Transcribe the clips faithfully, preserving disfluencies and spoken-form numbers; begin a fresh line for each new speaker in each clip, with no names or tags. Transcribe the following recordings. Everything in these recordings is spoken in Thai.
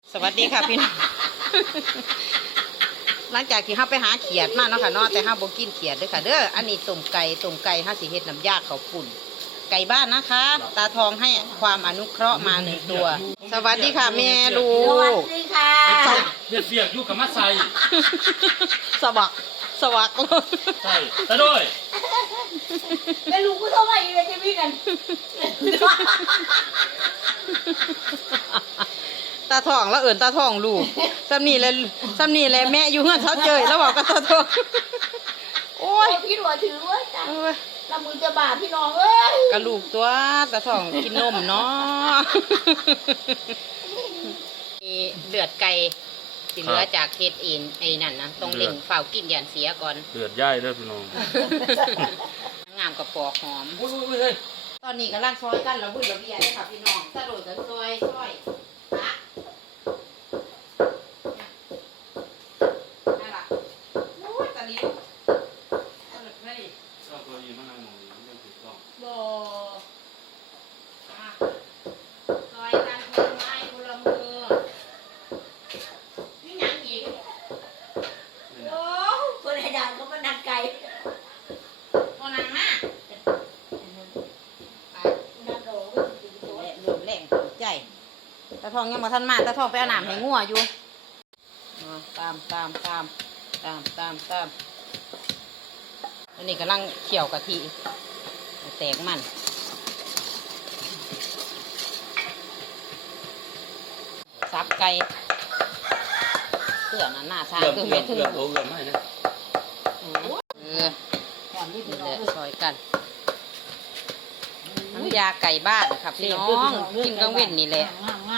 สวัสดีค่ะพี่น้อง หลังจากที่เราไปหาเขียดมาเนาะค่ะเนาะแต่เราบ่กินเขียดเด้อค่ะเด้ออันนี้ต้มไก่ต้มไก่ห้าสิเฮ็ดน้ำยาข้าวปุ่นไก่บ้านนะคะ ตาทองให้ความอนุเคราะห์มาหนึ่งตัว สวัสดีค่ะแม่ลู
สวัส
ก
ดีค่ะ
เบียดเบียดอยู่กับมาใส่
สวักสวัก
ใส่แต่ด้วย
ไม่รู้กูเท่าไหร่เลยจะมีกัน
ตาทองแล้วเอิ่นตาทองลูกซ้ำนี่เลยซ้ำนี่เลยแม่อยู่เฮือนเขาเจยแล้วบอกกับตาทองโอ้
โอ้
ย
ยพี่หัวถือเว้ยจ้ะ
เอ้ย
ละมือจะบาดพี่น้องเอ้ย
กระลูกตัวตาทองกินนมเนาะมีเลือดไก่ที่เหลือจากเฮ็ดเองไอ้นั่นนะต้องเล่งเฝ้ากินยันเสียก่อน
เดือดย่ายเด้อพี่น้อง
งามกับปอกหอม
อุ้ยอุ้ยเฮ้ย
ตอนนี้กำลังซอยกันเราบุญเราเบียร์เลยค่ะพี่น้องตะโดดกับซอยซอยนะนั่นล่ะโอ้ยตะลิ้วเอาเลยเฮ้ย
ก็ตัวยีมันนั่งมองอยู่มันถูกต้อง
โบอ่ะซอยกันคนละไม้คนละมือนี่หยังอีกโอ้
คนไอ้ดาวก็มานักไก่
พอนังมาไป
นักโดด
แหละเริ่มแรงใจตาทองยังมาทันมาตาทองไปเอาน้ำให้งัวอยู่มาตามตามตามตามตามตามอันนี้กำลังเคี่ยวกะทิแตกมันซับไก่เสื้อนั่นหน้าทาง
เกือบ
คือ
เกื
เม็
อบ
ดถึง
เกือบโอ้เกือบไม่เลย
เออ
ก่อนที่พี่
นี่
น้
แห
อง
ละซอยกันน้ำยาไก่บ้านครับพี่น้องกินกลางเว้นนี่แหละ
งามงาม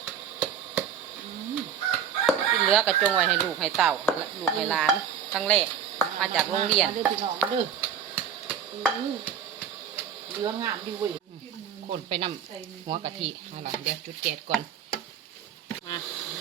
ที่เหลือกระจงไว้ให้ลูกให้เต่าลูกให้หลานตั้งแรกมาจากโรงเรียน
มาเด้อพี่น้องมาเด้อเรืองามดีเว้ย
คนไปนำหัวกะทิเอาล่ะเดี๋ยวจุดแก๊สก่อนมา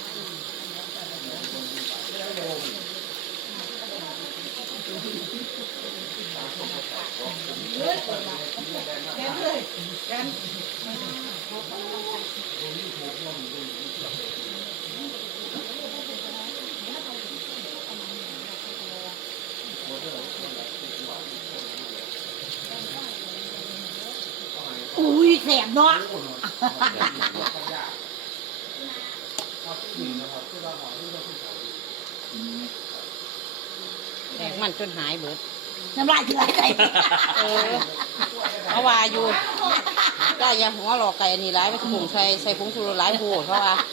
อุ้ยแสบเนาะ
แตกมันจนหายเบิด
น้ำลายเถื่อนไก่
เออเอาว่าอยู่ได้ยังหัวหลอกไก่อันนี้ร้ายไม่ถุงใส่ใส่ผงชูรสร้ายโหดเพราะว่า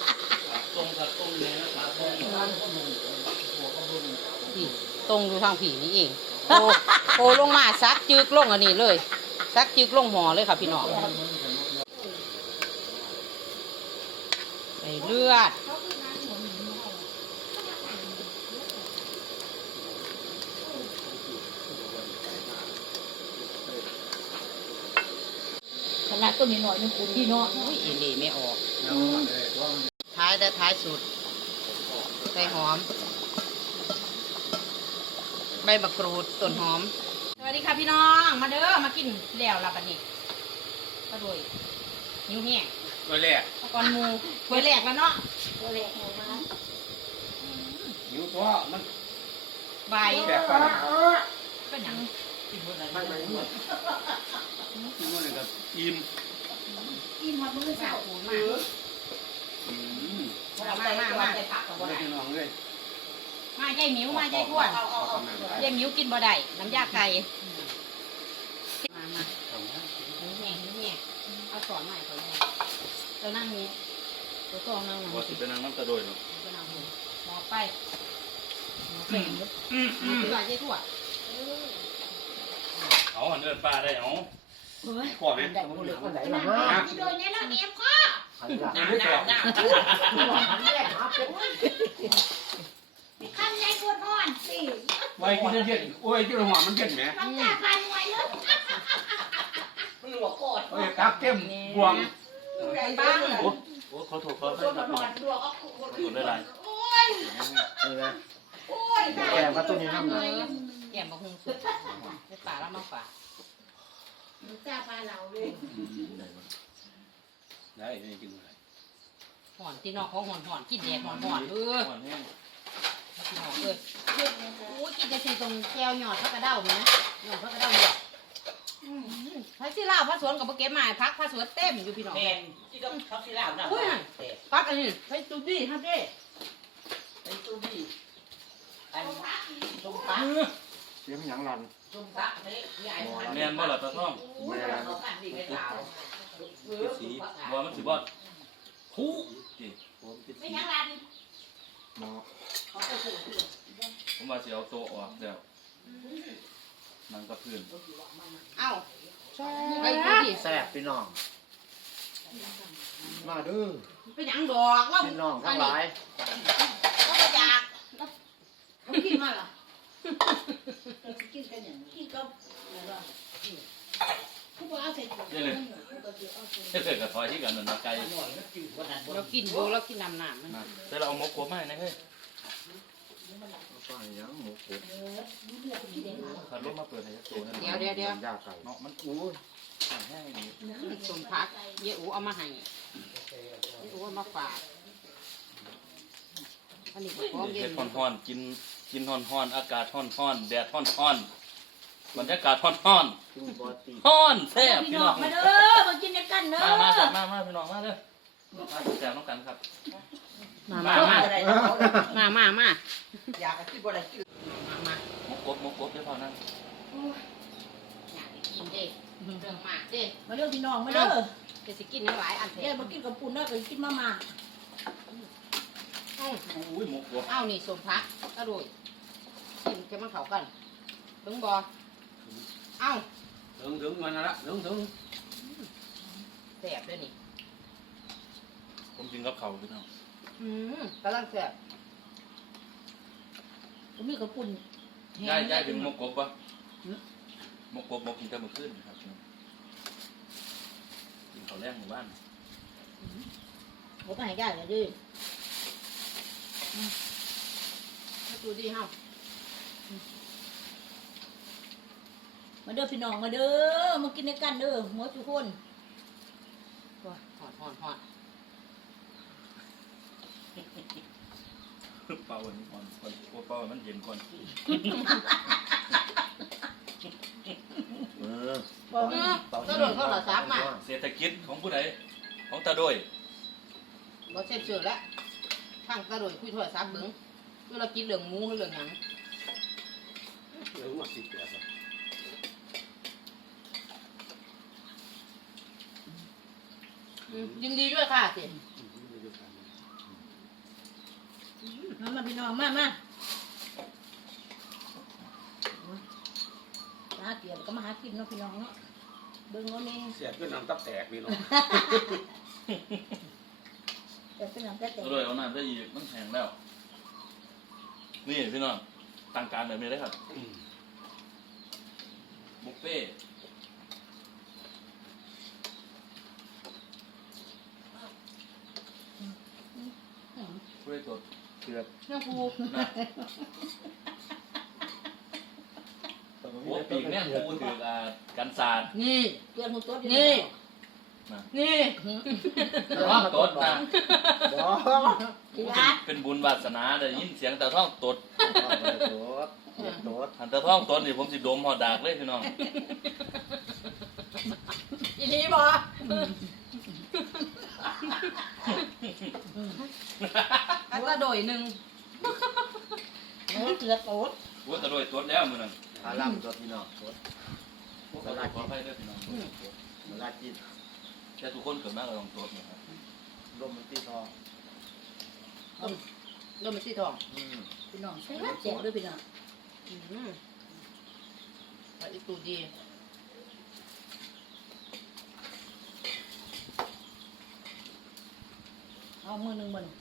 พี่ตรงดูทางผีนี่เองโตโตลงมาซักจึกลงอันนี้เลยซักจึกลงหมอเลยค่ะพี่น้องใส่เลือด
ขนาดต้นนี้หน่อยนึงคุณพี่เนาะ
อุ้ยเอเล่ไม่ออกท้ายและท้ายสุดใส่หอมใบมะกรูดต้นหอมสวัสดีค่ะพี่น้องมาเด้อมากินแล้วล่ะบัดนี้ก็โดยนิ้วแห้ง
ตัวแรก
ก่อนหมูถ้วยแรกแล้วเนาะ
ตัวแรกแหงมา
นิ้วตัวมัน
ใบ
แตกฟัน
เป็นหยัง
ไม่ไม่เมื่อนิ้วนี่ก็อิ่ม
อีหมดมือเสา
ปูมา
อืม
มามามามา
ไม่ได้พี่น้องเลย
มาใจหมิวมาใจทวดใจหมิวกินบ่ได้น้ำยาไก่มามานิ้วแห้งนิ้วแห้งเอาสอนใหม่ก่อนแม่ตัวนั่งนี้ตัวตองนั่งนั่ง
ว่าสิเป็นนางน้ำตาโดยเนาะ
ตัวนั่งนี้หมอไปหมอเป็นหมอเป็นใจทวด
เอาอันเดินป่าได้เอาขอไหม
ได้คนเล็กคนไหนล่ะ
ที่โดยเนี่ยเราเนี้ยก็
น้ำไม่ขอ
ข้างในกดอ่อนสิ
ไว้กินเย็นโอ้ยกินหัวมันเย็นไหม
น้ำตาพันไว้เลยมันหัวโกด
โอ้ยตักเต็มบวง
บ้าง
โอ้โหขอโทษขอโท
ตัว
ษ
มันหอนดวงเอาขวด
ขอได้ไร
โอ้ย
นี่นะ
โอ้ย
แกงมาตัวนี้น้ำหน่อย
แย่มบะฮุงสุดไปป่าแล้วมาป่า
น้ำตาพาเราเลย
ได้ไม่กินอะไร
พห่อนที่นอกเขาห่อนห่อนกินแดดห่อนห่อนเออ
ห่อนแห้ง
พี่น้องเอ้ยโอ้ยกินจะสิตรงแก้วหยอดพระกระเด้าไหมหยอดพระกระเด้าหยอดพระสิลาพระสวนกับพระเก็บมาพักพระสวนเต็มอยู่พี่น้อง
แมนที่ต้องเขาสิลาวน่ะ
อุ้ยพักอันนี้ใช้ตูดี้ฮะเจ้
เป็นตู้ดีอันตรงปัก
เสียงหยังลัน
ตรงปักนี่ใหญ่พัน
แม่นบ่ล่ะตาท่อง
แม่เขาพันดีเป็นลาวเออ
สีว่ามันสิบ่ฮู้จิ
ผมติด
ไม่ยังรัน
หมอ
เขาไปปลูกที่
ผมว่าสิเอาโตะออกแล้วนั่งกับพื้น
เอ้าไอ้ตูดี้
แซ่บพี่น้อง มาเด้อ
เป็นหยังดอกว่า
พี่น้องทั้งหลาย
ก็มาจากเขากินมาเหรอ
กินกันอย่างกินก็อะไรวะผู้ว่าเสร็จ
นี่เลยเฮ็ดกับถอยที่กันนั่นนะไก่
หน่อยก็จืดวันนั้น
เรากินโบเรากินน้ำน้ำมัน
นะแต่เราเอาหมกกบมาให้นะเฮ้ย
ป้าหยังหมูกบ
ขับรถมาเปิดให้จักโตนั่น
เดี๋ยวเดี๋ยวเดี๋ยว
ย่าไก่
เนาะมันอู้ห่อนแห้งนี่
สมพักเยอูเอามาให้เยอูเอามาฝากอันนี้ก็ของเย็
เฮ็
น
ดฮ้อนๆกินกินฮ้อนๆอากาศฮ้อนๆแดดฮ้อนๆบรรยากาศฮ้อน
ถึงบอตี
ๆฮ้อนแซ่บ
พี่
พี่
น้
น้
อ
อง ง
มาเด้อมากินกันเด้อ
มามาครับมามาพี่น้องมาเด้อมาแซ่บน้องกันครับ
มา
มา
มา
มา
มามามามา
อยากกินบ่ได้กิน
มามา
หมกกบหมกกบเดี๋ยวเท่านั้น
อยากกินเด้เรื่องมากเด้
มาเด้อพี่น้องมาเด้อ
จะสิกินน้ำหลายอันเถ
เด้
อะ
มากินกับปุ่นเด้อก็กินมามา
เอ้า
อุ้ยหมกกบ
เอ้านี่สมพักกระโดดกินแค่มันเขากันถึงบอเอ้า
ถึงถึงมันละถึงถึง
แสบด้วยนี่
ผมกินกับเขาพี่น้อง
อืมกำลังแสบ
ก็มีกับปุ่น
ย้ายย้ายถึงหมกกบปะหมกกบหมกกินแต่มื้อคืนครับกินข้าวแรงหมู่บ้าน
เขาก็ให้ได้เลยดิ
มาดูดีเฮา
มาเด้อพี่น้องมาเด้อมากินด้วยกันเด้อหมดทุกคน
ว้าหอนหอนหอน
เป่าอันนี้ก่อนก่อนเป่ามันเย็นก่อน
เออ
บอก
อืมกระโดดเข้าหลัซับมา
เศรษฐกิจของผู้ใดของตาโดย
เราเช็ดเชือกแล้วข้างกระโดดคุยโทรศัพท์เบิ้งเวลากินเหลืองหมูหรือเหลืองหยัง
เดี๋ยวมาสิบแปด
อืมยินดีด้วยค่ะสิ
มามาพี่น้องมามาหาเกี่ยวก็มาหากินเนาะพี่น้องเนาะเบิ่งเอาเอง
เสียบด้วยน้ำตับแตกนี่เนาะ
แต่เป็นน้ำแต่แต่
ตาโดยเอาน้ำได้อีกมันแห้งแล้ว นี่พี่น้องตั้งการแบบนี้เลยครับบุฟเฟ่ต์ผู้ใดตด
เกือบ
น้ำปู
นะหัวปีกเนี่ยปูถืออ่ากันศาสตร์
นี่
เตือนหูตัว
นี่
นะ
นี่
ตาท่องตดนะ
บอ
ที่
เป็น
ร้าน
เป็นบุญวาสนาได้ยินเสียงตาท่องตด
ตัวตัว
หันตาท่องตดนี่ผมสิดมหอดดากเลยพี่น้อง
อีนี้บออันละโดยหนึ่ง
เนื้อเกลือโต๊ด
ว่าตาโดยตดแล้วมือนั้น
อาลัมตัวพี่น้องตัว
ขอขอให้ด้วยพี่น้อง
เวลากิน
แต่ทุกคนเกิดมาก็ต้องตดนะครับ
ลมมันตีทอง
โดนมันสีทอง
อืม
พี่น้องใช่ไหมแจกด้วยพี่น้อง
อืมไปอีกตูดี
เอามือหนึ่งมัน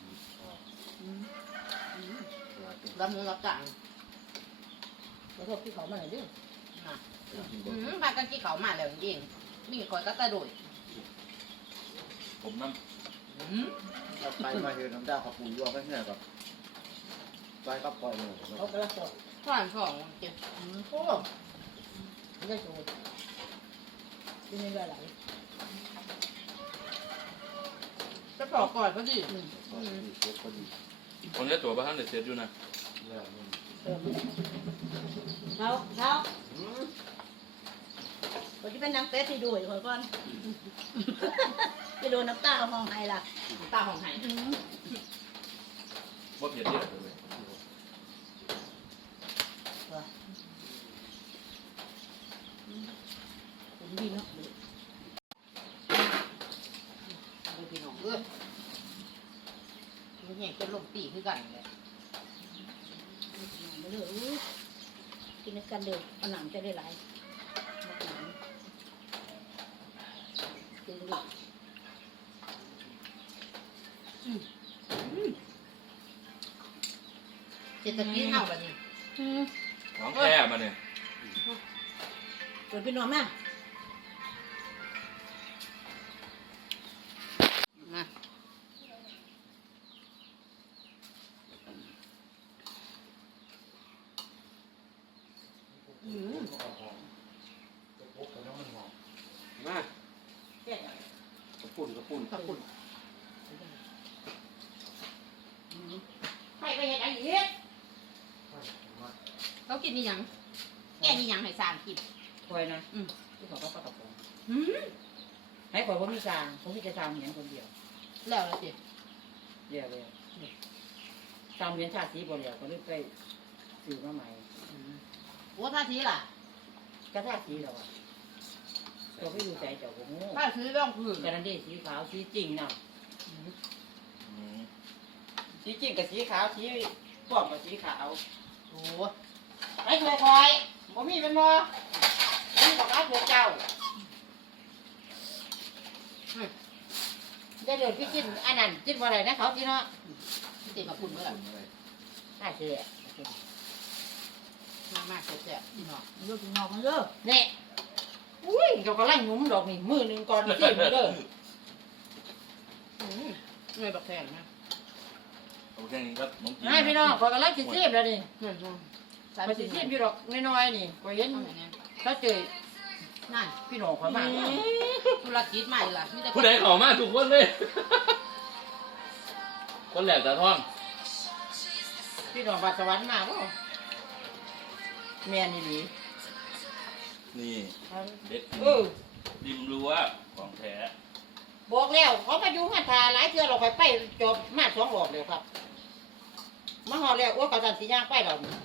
ตัวตัว
รับมือรับจ่าง
แล้วก็พี่เขามาหน่อยดิ
นะ
กินบ
อื
น
มพากันกี่เขามาแล้วจริงๆนี่คอยก็ตะโดย
ผมน้
อืม
ถ้าไปมาเห็นน้ำดาวขับปุ๋ยรวมกันเนี่ยกับไปกับปล่อยเลย
เขากระสอบ
ผ่านสองเจ็บ
อืมโอ้ไม่ได้โจทย์กินไม่ได้หลาย
อจะปอกก่อนพอดี
คนนี้ตัวบ้านเด็ดเสร็จอยู่นะ
เขาเขาคนที่เป็นนางเฟสที่ดูอีกคนก่อนไปโดนน้ำตาห้องไห้ล่ะ
ตาของไห้
ว่าเผ็ดเยอะเลย
ผมดีเนาะ
ดูพี่น้องเอ้ยมันแห้งจนลมปีคือกันเลย
ไม่เลือกกินกันเดือดเอาหนังจะได้หลายกินดี
เศรษฐกิจเฮาแบบนี้
น้องแค่มาเนี่ย
เปิดพี่น้องมา
มา
อืม
มา
แก่
กระปุ่นกระปุ่น
ขอบคุณ
ใครไปเห็นอะไรเฮ็ด
เขากินนี่ยังแกนี่ยังให้สร้างกิน
คอยนะ
อืม
ที่เขาก็ปลากระป๋อง
หืม
ให้คอยว่ามีจางผมมีแต่จางเหรียญคนเดียว
แล้วละสิ
เดียวเลยจางเหรียญชาติสีบ่เดียวก็เลยไปซื้อมาใหม่
โอ้ท่าทีล่ะ
กระทาสีแล้วอ่ะตัวไม่ดูใจเจ้าผม
ถ้าซื้อต้องผืน
กระนั้นเด้สีขาวสีจริงเนาะ
อืม
สีจริงกับสีขาวสีปลอมกับสีขาว
โอ้
ไอ้ตัวคอยบ่มีเป็นบ่นี่บอกว่าเถือเจ้าได้เดือดพี่กินอันนั้นกินบ่ได้นะเขาที่เนาะ
ติดกับคุณเมื่อไหร่
น่าเสีย
มากมากเสียๆพี่น้อง
เลือกกินงอกมันเลิก
เนี่ยอุ้ยเรากำลังหนุ่มดอกนี่มือหนึ่งก่อนสิมือเด้อ
อืมเงยบักแทนนะ
โอเคครับน้องกิน
ให้พี่น้องขอกำลังสิเสียบแล้วนี่
เงินทองสา
ไปสิเสียบอยู่ดอกน้อยๆนี่ก็เห็น
เอาไหนเนี่ย
ถ้าเจอ
นั่น
พี่น้องขอยมา
ธุรกิจใหม่ล่ะมีแต่
ผู้ใดเข้ามาทุกคนเลย คนแหลกตาท่อง
พี่น้องบาดสวรรค์มาบ่แม่นี่หลี
นี่เด็ด
เออ
ริมรั้วของแท้
บอกแล้วเขามาอยู่มาทาหลายเทื่อเราไปไปจบมาสองรอบแล้วครับมาหอดแล้วโอ้เขาสั่นสิย่างไปเรานี่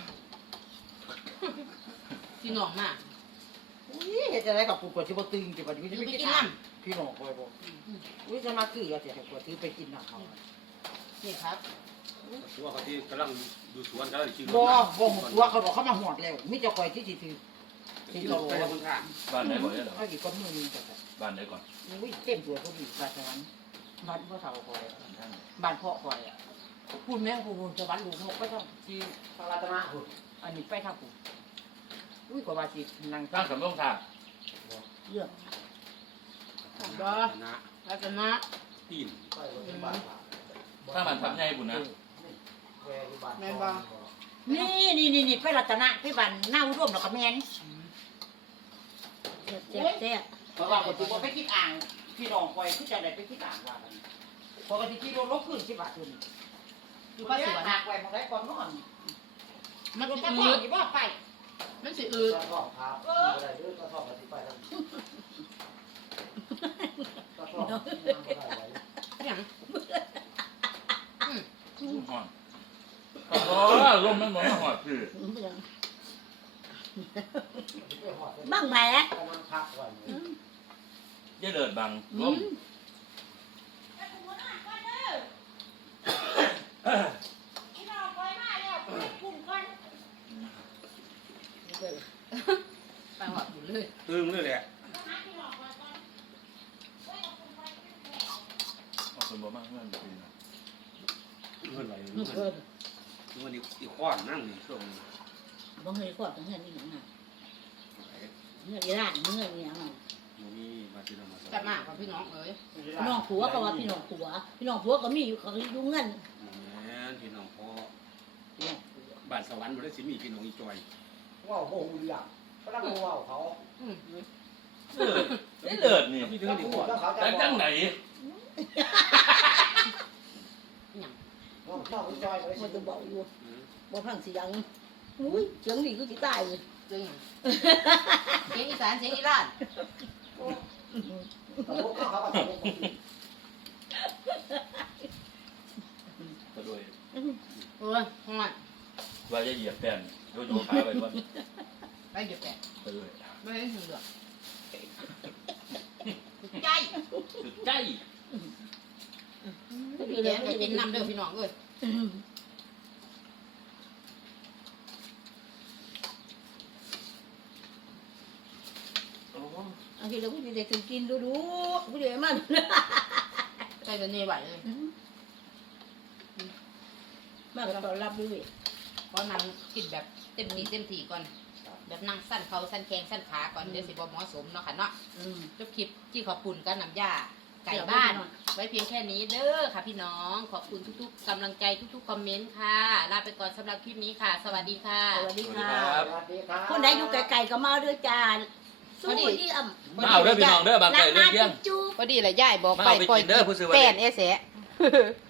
พี่น้องมาก
อุ้ยเฮ็ดจะได้กับปู่กวดสิบ่ตึงสิบ่จะไปกินน้ำพี่น้องคอยบ่อุ้ยจะมาคือว่าสิให้กวดถือไปกินน้ำเขา
นี่ครับ
ตัวเขาที่กำลังดูสวนกำลังชิม
บ่บ่หมดตัวเขาบอกเขามาหอดแล้วมีเจ้าคอยที่สิถือสิ
ที่
โล
เราไปบนข้าง
บ้านไหนก่อนเนี่ยเหรอ
เอาอีกคนมือนึงจ้ะ
บ้านไหนก่อน
อุ้ยเต็มตัวเขาดีบาดสวรรค์บ้านพ่อเฒ่าคอย
บ้านท่าน
บ้านพ่อคอยอ่ะพูดแม่งพูดสวรรค์ลูกนกไปต้องที่
พระรัตนะคุณ
อันนี้ไปทางปู่อุ้ยกว่าว่าสินั่ง
ตั้งสำรองทาง
เลือก
บ่
นะ
รัตนะ
ตีน
ถ้ามันทำใหญ่บุญนะ
แม่นบ่
นี่นี่นี่นี่ไปรัตนะไปบ้านหน้าอุดมแล้วก็แม่น
แซ่บแซ่บแซ่บ
เพราะว่าคนที่บ่ไปคิดอ่างพี่น้องคอยคือจะได้ไปคิดอ่างว่ากันปกติที่โดนลบขึ้นสิบบาททุน
อยู่บ้านสวน
หากไว้มันได้ก่อนนอน
มัน
ร
สิ
ถกระ
อื
ป๋อง
ด
ที่ว่าไป
มันสิอืด
เออ
อย่างอืม
ห่อนโอ้ลมมันหมดหอดคือ
บ้างแหม
เย่เดิดบังลม
ไปหอดอยู่เลย
ตึงเลยแหละ
เอาคนบ่มากเพื่อนปีนะ
เงินไหล
เงินเกิน
เงินอีกข้อนนั่งนี่ช่วง
บ่เงินกอดเงินนี่หยังน่ะเงินอีร้านเงินนี่หยังน่ะ
มีมาที่เรามา
จะมากกว่าพี่น้องเอ้ย
พี่น้องผัวก็ว่าพี่น้องผัวพี่น้องผัวก็มีอยู่เขาอยู่เงิน
แม่พี่น้องพ่อบ้านสวรรค์บ่ได้สิมีพี่น้องอีจอย
ว้าวโหเรื่องก็ต้องว้าวเขา
อืม
เออเย่เดิดนี่
มีถึงนี่
แล้วเขาจะ
แต่จังไหน
ก
หยัง
น้องน้องจอยเลย
มันจะบอกอยู่บ่พังสิยังอุ้ยเสียงนี่คือสิตายเลย
เรื่องหยังเสียงอีสานเสียงอีราน
ตลกเขาเขาก็ตลก
ก็ด้วย
เออห้องอ่ะ
ว่าจะเหยียบแป้นโยโย่ขาไปว่า
ไปเดี๋ยวแปะ
ไปด้วย
ไม่ได้ถึงเหลือใจ
จุดใจ
พี่แดงจะกินน้ำเด้อพี่น้องเอ้ย
อันที่เราผู้ใหญ่ถึงกินดูดูผู้ใหญ่มัน
ใจจะเนไหวเลย
มากกับตอนรับด้วย
เพราะนางกินแบบเต็มที่เต็มที่ก่อนแบบนั่งสั้นเขาสั้นแขงสั้นขาก่อนเดี๋ยวสิบ่เหมาะสมเนาะค่ะเนาะ
อืม
จบคลิปที่ขอบคุณกันน้ำยาไก่บ้าน ไว้เพียงแค่นี้เด้อค่ะพี่น้องขอบคุณทุกๆกำลังใจทุกๆคอมเมนต์ค่ะลาไปก่อนสำหรับคลิปนี้ค่ะ สวัสดีค่ะ
สวัสดี
สวัสดี
ค่ะ
ครับ
สวัสดีครับ
คนไหนอยู่ไกลๆก็มาด้วยจานสู้ที่อ่ำ
มาเอาเด้อพี่น้องเด้อบางไก่เรื่องเที่ยง
จุ๊บ
พอดีแหละย่ายบอก
มา
ไป
เอาไป
ปล่อย
กินเด้อผู้ซื้อวัน
แป้
เด็
น
ก
เอเสะ